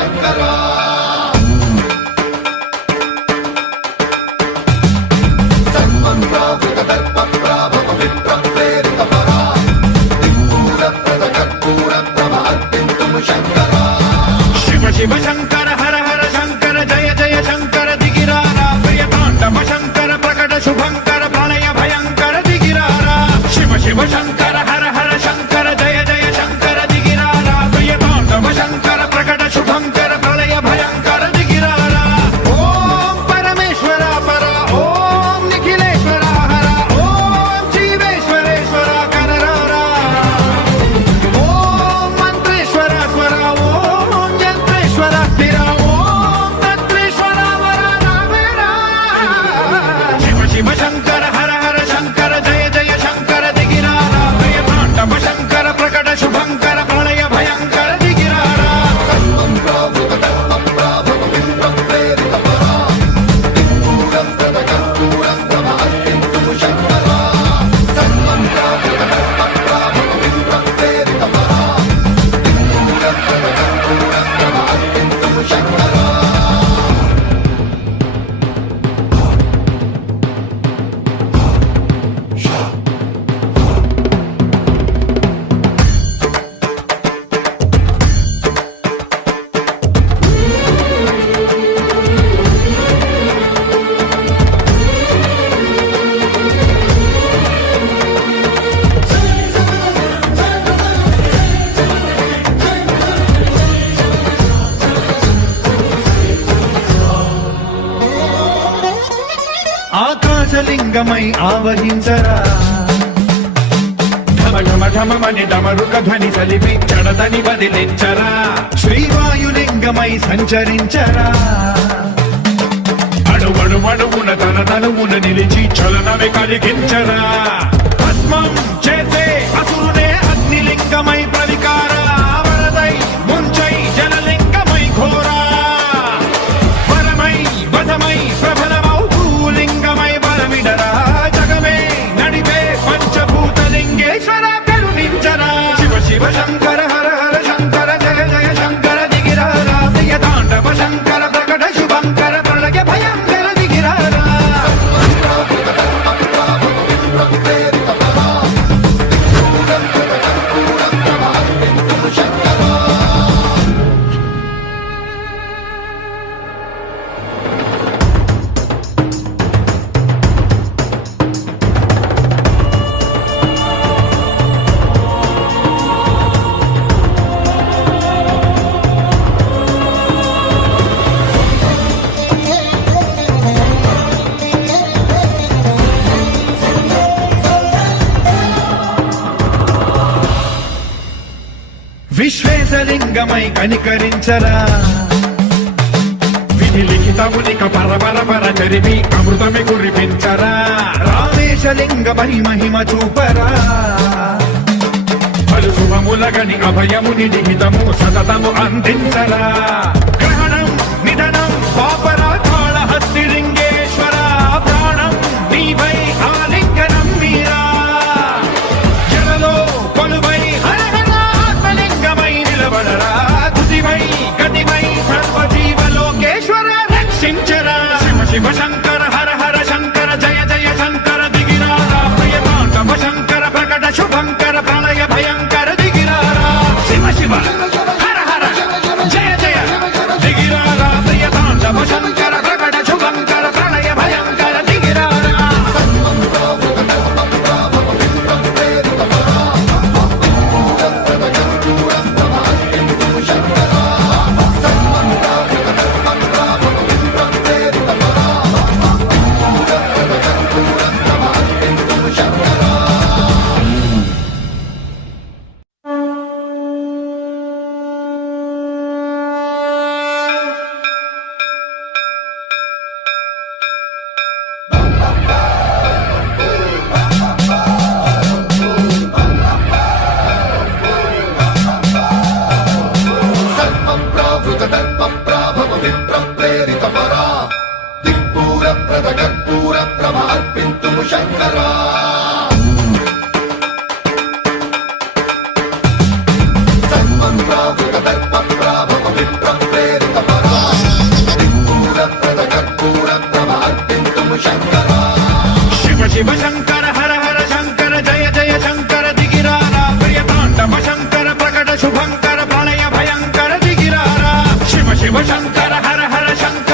శంకరా శివ శివ శంకర హర హర శంకర జయ జయ శంకర దిగిరారా ప్రియతాండవ శంకర ప్రకట శుభంకర ప్రళయ భయంకర దిగిరారా శివ శివ శంకర హర హర శంకర జయ జయ శంకర దిగిరారా ప్రియతాండవ శంకర ప్రకట శుభంకర ప్రళయ భయంకర దిగిరారా ఓం పరమేశ్వర పర ఓం నిఖిలేశ్వర హర ఓం జీవేశ్వరేశ్వర కరరారా ఓం మంత్రేశ్వర స్వర ఓం యంత్రేశ్వర స్థిర ఓం తత్రేశ్వర వర రామేరా శివ శివ శంకర హర హర శంకర జయ జయ శంకర దిగిరారా ప్రియతాండవ శంకర ప్రకట శుభంకర ప్రళయ భయంకర దిగిరారా ఆకాశలింగమై ఆవహించరా ఢమ ఢమ ఢమమని డమరుక ధ్వని సలిపి జడదని వదిలించరా శ్రీవాయులింగమై సంచరించరా అడుగడుగడుగున తన తనువున నిలిచి చలనమే కలిగించరా భస్మం చేసే అసురునే అగ్నిలింగమై ప్రవికారా వరదై ముంచై జలలింగమై ఘోరా వరమై వదమై ప్రబలమౌ భూలింగమై బలమిడరా జగమే నడిపే పంచభూతలింగేశ్వర కరుణించరా శివ శివ శంకర హర హర శంకర జయ జయ శంకర దిగిరారా ప్రియతాండవ శంకర ప్రకట శుభంకర ప్రళయ భయంకర దిగిరారా విశ్వేశలింగమై కనికరించరా విధి లిఖితమునిక పరపర పర జరిపి అమృతమి కురిపించరా రామేశలింగమై మహిమ చూపరా పలు శుభములగని అభయముని నిహితము సతతము అందించరా గ్రహణం నిధనం పాపరా కాళహస్తి లింగేశ్వర ప్రాణం నీవై ఆలింగనం మీరా జలలో కొలువై హర హర ఆత్మలింగమై నిలబడరా తుదివై గతివై సర్వజీవలోకేశ్వర రక్షించరా శివ శివ శంకర హర హర శంకర జయ జయ శంకర దిగిరారా ప్రియతాండవ శంకర ప్రకట శుభంకర ప్రళయ భయంకర దిగిరారా శివ శివ హర హర జయ జయ దిగిరారా ప్రియతాండవ శంకర ప్రకట శుభంకర ప్రళయ భయంకర దిగిరారా కర్పూర ప్రభ అర్పింతుము శంకరా సన్మంత్రావృత దర్ప ప్రాభవ విప్ర ప్రేరిత శివ శంకర హర హర శంకర